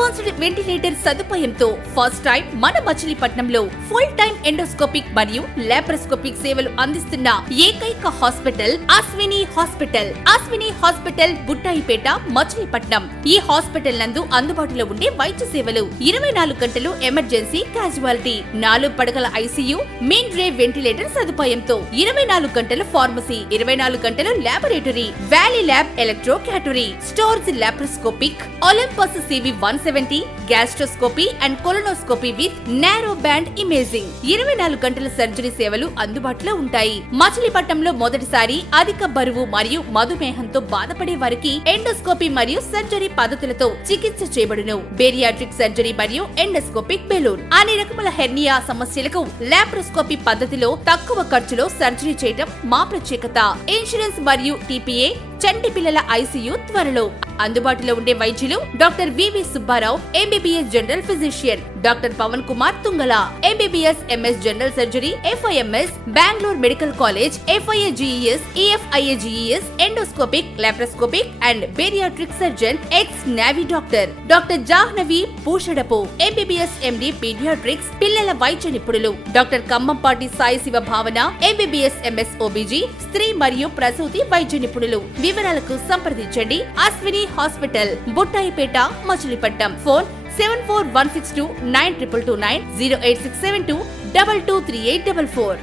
Advanced ventilator సదుపాయంతో first time మన మచిలీపట్నంలో ఫుల్ టైం ఎండోస్కోపిక్ మరియు లాప్రోస్కోపిక్ సేవలు అందిస్తున్న ఏకైక hospital Ashwini hospital. Ashwini hospital Buttayipeta Machilipatnam. ఈ హాస్పిటల్ నందు అందుబాటులో ఉండే వైద్య సేవలు ఇరవై నాలుగు గంటలు ఎమర్జెన్సీ క్యాజువాలిటీ నాలుగు పడకల ఐసీయూ మెయిన్ రే వెంటిలేటర్ సదుపాయంతో ఇరవై నాలుగు గంటలు ఫార్మసీ ఇరవై నాలుగు గంటలు laboratory valley lab electro cautery stores laparoscopic Olympus CV one seventy gastroscopy and colonoscopy with narrow band imaging. ఇరవై నాలుగు గంటల సర్జరీ సేవలు అందుబాటులో ఉంటాయి. మచిలీపట్నంలో మొదటిసారి అధిక బరువు మరియు మధుమేహంతో బాధపడే వారికి ఎండోస్కోపీ మరియు సర్జరీ పద్ధతులతో చికిత్స చేయబడును. బేరియాట్రిక్ సర్జరీ మరియు ఎండోస్కోపిక్ బెలూన్. అనే రకముల హెర్నియా సమస్యలకు లాప్రోస్కోపీ పద్ధతిలో తక్కువ ఖర్చులో సర్జరీ చేయడం మా ప్రత్యేకత. ఇన్సూరెన్స్ మరియు టీపీఏ చంటి పిల్లల ఐసీయూ త్వరలో. అందుబాటులో ఉండే వైద్యులు doctor VV Subbarao MBBS general physician doctor Pavan Kumar Tungala MBBS MS general surgery FIMS Bengaluru medical college FIA GES EFIA GES endoscopic laparoscopic and bariatric surgeon ex navy doctor. Doctor Jahnavi Pushadapu MBBS MD paediatrics పిల్లల వైద్య నిపుణులు. Doctor Kammampati Sai Shiva భావన MBBS MS OBG స్త్రీ మరియు ప్రసూతి వైద్య నిపుణులు. వివరాలకు సంప్రదించండి. Ashwini hospital Buttayipeta Machilipatnam. Phone seven four one six two nine triple two nine zero eight six seven two double two three eight double four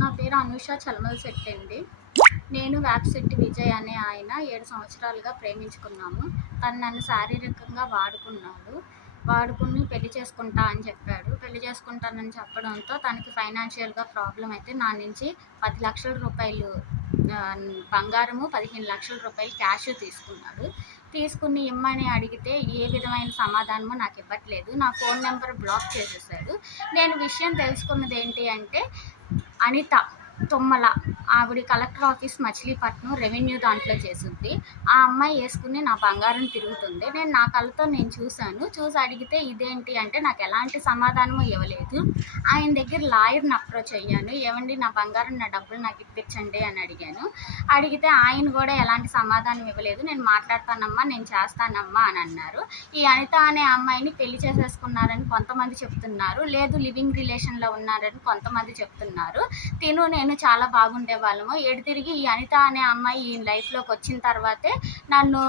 నా పేరు అనుష చల్మల్ శెట్టి అండి. నేను వ్యాప్శెట్టి విజయ్ అనే ఆయన ఏడు సంవత్సరాలుగా ప్రేమించుకున్నాము తను నన్ను శారీరకంగా వాడుకున్నాడు. వాడుకుని పెళ్ళి చేసుకుంటా అని చెప్పాడు. పెళ్ళి చేసుకుంటానని చెప్పడంతో తనకి ఫైనాన్షియల్గా ప్రాబ్లం అయితే నా నుంచి పది లక్షల రూపాయలు బంగారము పదిహేను లక్షల రూపాయలు క్యాష్ తీసుకున్నాడు. తీసుకుని ఇమ్మని అడిగితే ఏ విధమైన సమాధానము నాకు ఇవ్వట్లేదు. నా ఫోన్ నెంబర్ బ్లాక్ చేసేసాడు. నేను విషయం తెలుసుకున్నది ఏంటి అంటే అనిత. తుమ్మల. ఆవిడ కలెక్టర్ ఆఫీస్ మచిలీపట్నం రెవెన్యూ దాంట్లో చేసింది ఆ అమ్మాయి వేసుకుని నా బంగారం తిరుగుతుంది. నేను నా కళ్ళతో నేను చూశాను. చూసి అడిగితే ఇదేంటి అంటే నాకు ఎలాంటి సమాధానము ఇవ్వలేదు. ఆయన దగ్గర లాయర్ని అప్రోచ్ అయ్యాను. ఏమండి నా బంగారం నా డబ్బులు నాకు ఇప్పించండి అని అడిగాను. అడిగితే ఆయన కూడా ఎలాంటి సమాధానం ఇవ్వలేదు. నేను మాట్లాడతానమ్మా నేను చేస్తానమ్మా అని అన్నారు. ఈ అనిత అనే అమ్మాయిని పెళ్ళి చేసేసుకున్నారని కొంతమంది చెప్తున్నారు. లేదు లివింగ్ రిలేషన్లో ఉన్నారని కొంతమంది చెప్తున్నారు. తిను నేను నేను చాలా బాగుండే వాళ్ళము ఎడు తిరిగి ఈ అనిత అనే అమ్మాయి ఈ లైఫ్లోకి వచ్చిన తర్వాతే నన్ను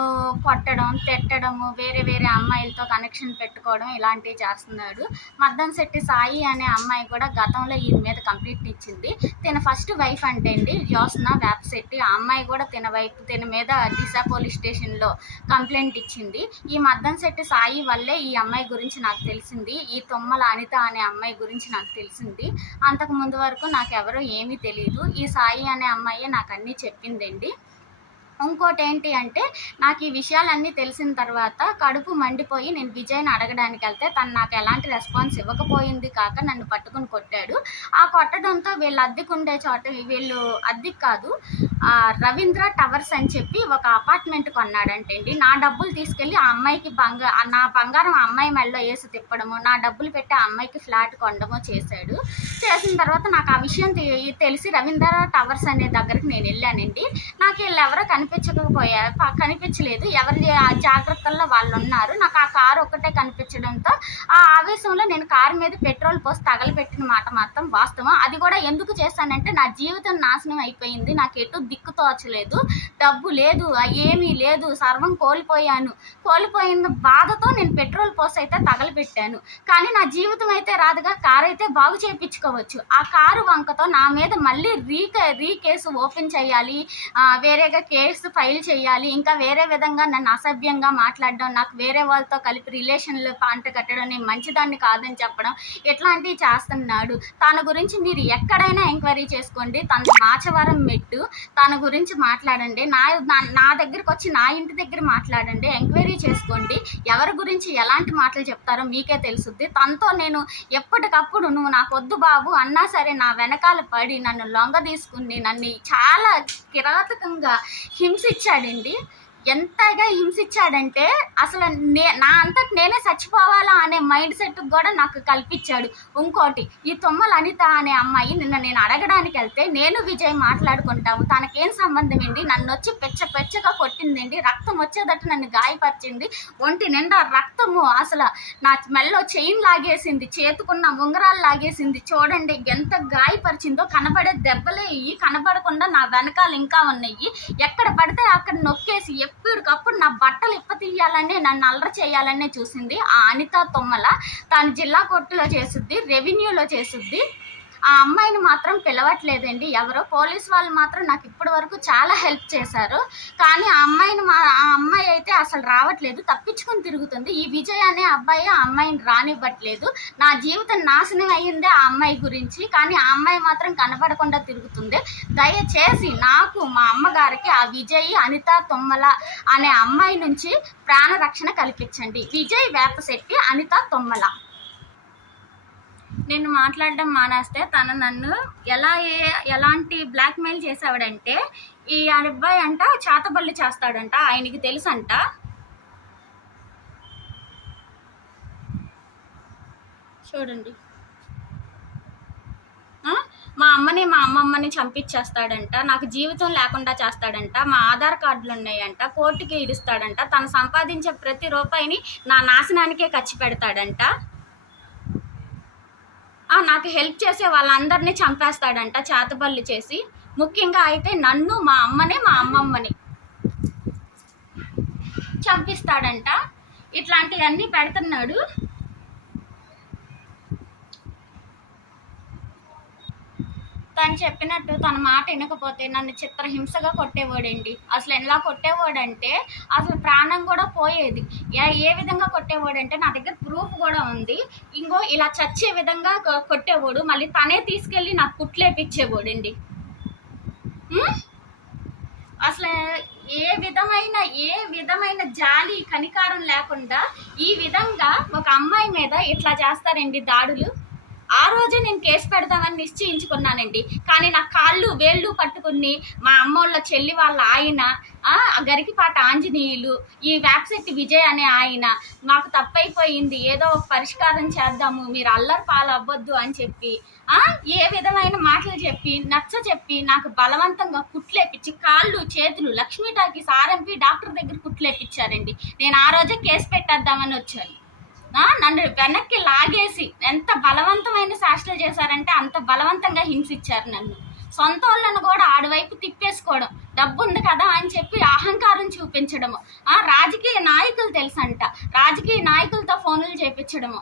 కొట్టడం తిట్టడము వేరే వేరే అమ్మాయిలతో కనెక్షన్ పెట్టుకోవడం ఇలాంటివి చేస్తున్నాడు. మద్దం శెట్టి సాయి అనే అమ్మాయి కూడా గతంలో ఈయన మీద కంప్లీట్ ఇచ్చింది. తిన ఫస్ట్ వైఫ్ అంటే అండి యోస్న వేప శెట్టి. ఆ అమ్మాయి కూడా తిన వైపు తిన మీద దిశ పోలీస్ స్టేషన్లో కంప్లైంట్ ఇచ్చింది. ఈ మద్దం శెట్టి సాయి వల్లే ఈ అమ్మాయి గురించి నాకు తెలిసింది. ఈ తొమ్మల అనిత అనే అమ్మాయి గురించి నాకు తెలిసింది. అంతకు ముందు వరకు నాకు ఎవరో ఏమీ తెలియదు ఈ సాయి అనే అమ్మాయి నాకు అన్నీ చెప్పిందండి. ఇంకోటి ఏంటి అంటే నాకు ఈ విషయాలన్నీ తెలిసిన తర్వాత కడుపు మండిపోయి నేను విజయ్ని అడగడానికి వెళ్తే తను నాకు ఎలాంటి రెస్పాన్స్ ఇవ్వకపోయింది కాక నన్ను పట్టుకుని కొట్టాడు. ఆ కొట్టడంతో వీళ్ళు అద్దెకుండే చోట వీళ్ళు అద్దెకు కాదు రవీంద్ర టవర్స్ అని చెప్పి ఒక అపార్ట్మెంట్ కొన్నాడంటండి. నా డబ్బులు తీసుకెళ్ళి ఆ అమ్మాయికి బంగా నా బంగారం ఆ అమ్మాయి మెడలో వేసి తిప్పడము నా డబ్బులు పెట్టి ఆ అమ్మాయికి ఫ్లాట్ కొనడము చేశాడు. చేసిన తర్వాత నాకు ఆ విషయం తెలిసి రవీంద్ర టవర్స్ అనే దగ్గరికి నేను వెళ్ళానండి. నాకు వాళ్ళు ఎవరో కనిపించకపోయారు కనిపించలేదు. ఎవరి ఆ జాగ్రత్తల్లో వాళ్ళు ఉన్నారు నాకు ఆ కారు ఒక్కటే కనిపించడంతో ఆ ఆవేశంలో నేను కారు మీద పెట్రోల్ పోసి తగలబెట్టిన మాట మాత్రం వాస్తవం. అది కూడా ఎందుకు చేశానంటే నా జీవితం నాశనం అయిపోయింది. నాకు ఎటు దిక్కు తోచలేదు. డబ్బు లేదు. ఏమీ లేదు. సర్వం కోల్పోయాను. కోల్పోయిన బాధతో నేను పెట్రోల్ పోసి అయితే తగలబెట్టాను. కానీ నా జీవితం అయితే రాదుగా. కారు అయితే బాగు చేయించుకోవచ్చు. ఆ కారు వంకతో నా మీద మళ్ళీ రీక రీ కేసు ఓపెన్ చేయాలి. వేరే వేరేగా కేసు ఫైల్ చేయాలి ఇంకా వేరే విధంగా నన్ను అసభ్యంగా మాట్లాడడం నాకు వేరే వాళ్ళతో కలిపి రిలేషన్లు పంట కట్టడం నేను మంచిదాన్ని కాదని చెప్పడం ఇట్లాంటివి చేస్తున్నాడు. తన గురించి మీరు ఎక్కడైనా ఎంక్వైరీ చేసుకోండి. తన మాచవరం మెట్టు. తన గురించి మాట్లాడండి. నా నా- నా దగ్గరికి వచ్చి నా ఇంటి దగ్గర మాట్లాడండి. ఎంక్వైరీ చేసుకోండి. ఎవరి గురించి ఎలాంటి మాటలు చెప్తారో మీకే తెలుసుద్ది. తనతో నేను ఎప్పటికప్పుడు నువ్వు నాకు వద్దు బాబు అన్నా సరే నా వెనకాల పడి నన్ను లొంగ తీసుకుని నన్ను చాలా కిరాతకంగా హింసించాడండి ఎంతగా హింసించాడంటే అసలు నే నా అంతటి నేనే చచ్చిపోవాలా అనే మైండ్ సెట్ కూడా నాకు కల్పించాడు. ఇంకోటి ఈ తొమ్మల అనిత అనే అమ్మాయి నిన్న నేను అడగడానికి వెళ్తే నేను విజయ్ మాట్లాడుకుంటాము. తనకేం సంబంధం ఏంటి నన్ను వచ్చి పెచ్చ పెచ్చగా కొట్టిందండి రక్తం వచ్చేదట్టు నన్ను గాయపరిచింది. ఒంటి నిండా రక్తము అసలు నా మెల్లో చైన్ లాగేసింది. చేతుకున్న ఉంగరాలు లాగేసింది. చూడండి ఎంత గాయపరిచిందో కనబడే దెబ్బలే ఇవి. కనబడకుండా నా వెనకాల ఇంకా ఉన్నాయి. ఎక్కడ పడితే అక్కడ నొక్కేసి ఎప్పటికప్పుడు నా బట్టలు ఇప్ప తీయాలనే నన్ను అల్లరి చేయాలనే చూసింది ఆ అనిత తొమ్మల. తాను జిల్లా కోర్టులో చేసుద్ది రెవెన్యూలో చేసుద్ది. ఆ అమ్మాయిని మాత్రం పిలవట్లేదండి. ఎవరో పోలీస్ వాళ్ళు మాత్రం నాకు ఇప్పటి వరకు చాలా హెల్ప్ చేశారు. కానీ ఆ అమ్మాయిని మా ఆ అమ్మాయి అయితే అసలు రావట్లేదు. తప్పించుకొని తిరుగుతుంది. ఈ విజయ్ అనే అబ్బాయి ఆ అమ్మాయిని రానివ్వట్లేదు. నా జీవితం నాశనం అయ్యిందే ఆ అమ్మాయి గురించి. కానీ ఆ అమ్మాయి మాత్రం కనపడకుండా తిరుగుతుంది. దయచేసి నాకు మా అమ్మగారికి ఆ విజయ్ అనిత తొమ్మల అనే అమ్మాయి నుంచి ప్రాణరక్షణ కల్పించండి. విజయ్ వేపశెట్టి అనిత తొమ్మల. నేను మాట్లాడడం మానేస్తే తను నన్ను ఎలా ఏ ఎలాంటి బ్లాక్మెయిల్ చేసావాడంటే ఈ అబ్బాయి అంట చేతబళ్ళు చేస్తాడంట ఆయనకి తెలుసంట. చూడండి. మా అమ్మని మా అమ్మమ్మని చంపించేస్తాడంట నాకు జీవితం లేకుండా చేస్తాడంట మా ఆధార్ కార్డులు ఉన్నాయంట కోర్టుకి ఇడుస్తాడంట తను సంపాదించే ప్రతి రూపాయిని నా నాశనానికే ఖర్చు పెడతాడంట. నాకు హెల్ప్ చేసే వాళ్ళందరినీ చంపేస్తాడంట చేతబళ్ళు చేసి. ముఖ్యంగా అయితే నన్ను మా అమ్మని మా అమ్మమ్మని చంపిస్తాడంట. ఇట్లాంటివన్నీ పెడుతున్నాడు. తను చెప్పినట్టు తన మాట వినకపోతే నన్ను చిత్రహింసగా కొట్టేవాడండి. అసలు ఎలా కొట్టేవాడంటే అసలు ప్రాణం కూడా పోయేది. ఏ విధంగా కొట్టేవాడంటే నా దగ్గర ప్రూఫ్ కూడా ఉంది. ఇంకో ఇలా చచ్చే విధంగా కొట్టేవాడు. మళ్ళీ తనే తీసుకెళ్ళి నాకు కుట్లేపిచ్చేవాడండి. అసలు ఏ విధమైన ఏ విధమైన జాలి కనికారం లేకుండా ఈ విధంగా ఒక అమ్మాయి మీద ఇట్లా చేస్తారండి దాడులు. ఆ రోజే నేను కేసు పెడదామని నిశ్చయించుకున్నానండి. కానీ నా కాళ్ళు వేళ్ళు పట్టుకుని మా అమ్మోళ్ళ చెల్లి వాళ్ళ ఆయన ఆ, గరికిపాట ఆంజనేయులు ఈ వ్యాప్సెట్ విజయ్ అనే ఆయన మాకు తప్పైపోయింది. ఏదో ఒక పరిష్కారం చేద్దాము మీరు అల్లరి పాలు అవ్వద్దు అని చెప్పి ఏ విధమైన మాటలు చెప్పి నచ్చ చెప్పి నాకు బలవంతంగా కుట్లేపించి కాళ్ళు చేతులు లక్ష్మీ టాకీస్ ఆర్ఎంపీ డాక్టర్ దగ్గర కుట్లేపించారండి నేను ఆ రోజే కేసు పెట్టేద్దామని వచ్చాను. నన్ను వెనక్కి లాగేసి ఎంత బలవంతమైన శాసనలు చేశారంటే అంత బలవంతంగా హింసించారు నన్ను. సొంత వాళ్ళను కూడా ఆడివైపు తిప్పేసుకోవడం డబ్బు ఉంది కదా అని చెప్పి అహంకారం చూపించడము. ఆ రాజకీయ నాయకులు తెలుసంట. రాజకీయ నాయకులతో ఫోన్లు చేపించడము.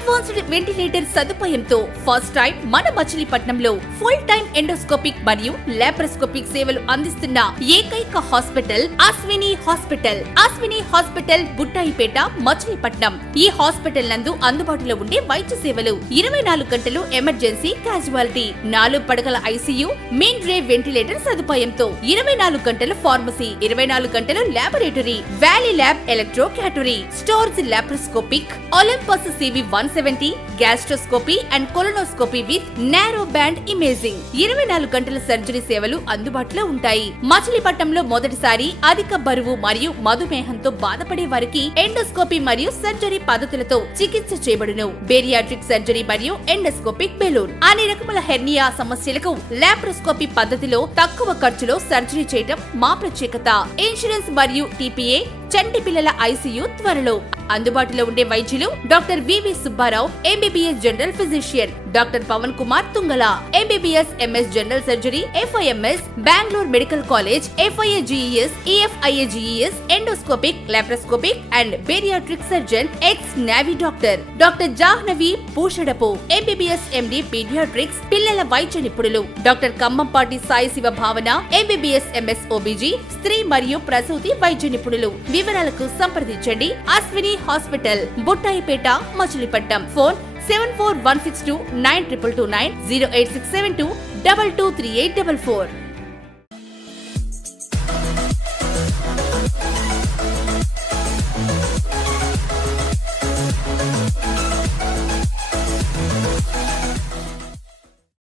అడ్వాన్స్డ్ వెంటిలేటర్ సదుపాయంతో ఫస్ట్ టైం మన మచిలీపట్నంలో ఫుల్ టైం ఎండోస్కోపిక్ మరియు లాప్రోస్కోపిక్ సేవలు అందిస్తున్న ఏకైక hospital Ashwini hospital. Ashwini hospital Buttayipeta Machilipatnam. ఈ హాస్పిటల్ నందు అందుబాటులో ఉండే వైద్య సేవలు ఇరవై నాలుగు గంటలు ఎమర్జెన్సీ క్యాజువాలిటీ నాలుగు పడకల ఐసీయూ మెయిన్ రే వెంటిలేటర్ సదుపాయంతో ఇరవై నాలుగు గంటలు ఫార్మసీ ఇరవై నాలుగు గంటలు laboratory valley lab electro cautery stores laparoscopic Olympus CV one seventy gastroscopy and colonoscopy with narrow band imaging. ఇరవై నాలుగు గంటల సర్జరీ సేవలు అందుబాటులో ఉంటాయి. మచిలీపట్నంలో మొదటిసారి అధిక బరువు మరియు మధుమేహంతో బాధపడే వారికి ఎండోస్కోపీ మరియు సర్జరీ పద్ధతులతో చికిత్స చేయబడును. బేరియాట్రిక్ సర్జరీ మరియు ఎండోస్కోపిక్ బెలూన్. అన్ని రకముల హెర్నియా సమస్యలకు లాప్రోస్కోపీ పద్ధతిలో తక్కువ ఖర్చులో సర్జరీ చేయడం మా ప్రత్యేకత. ఇన్సూరెన్స్ మరియు టీపీఏ చంటి పిల్లల ఐసీయూ త్వరలో. అందుబాటులో ఉండే వైద్యులు doctor VV Subbarao MBBS general physician doctor Pavan Kumar Tungala MBBS MS general surgery FIMS Bengaluru medical college FIA GES EFIA GES endoscopic laparoscopic and bariatric surgeon ex navy doctor doctor Jahnavi Pushadapu MBBS MD paediatrics పిల్లల వైద్య నిపుణులు. Doctor Kammampati Sai Shiva భావన MBBS MS OBG స్త్రీ మరియు ప్రసూతి వైద్య నిపుణులు. వివరాలకు సంప్రదించండి. Ashwini hospital Buttayipeta Machilipatnam phone seven four one six two nine triple two nine zero eight six seven two double two three eight double four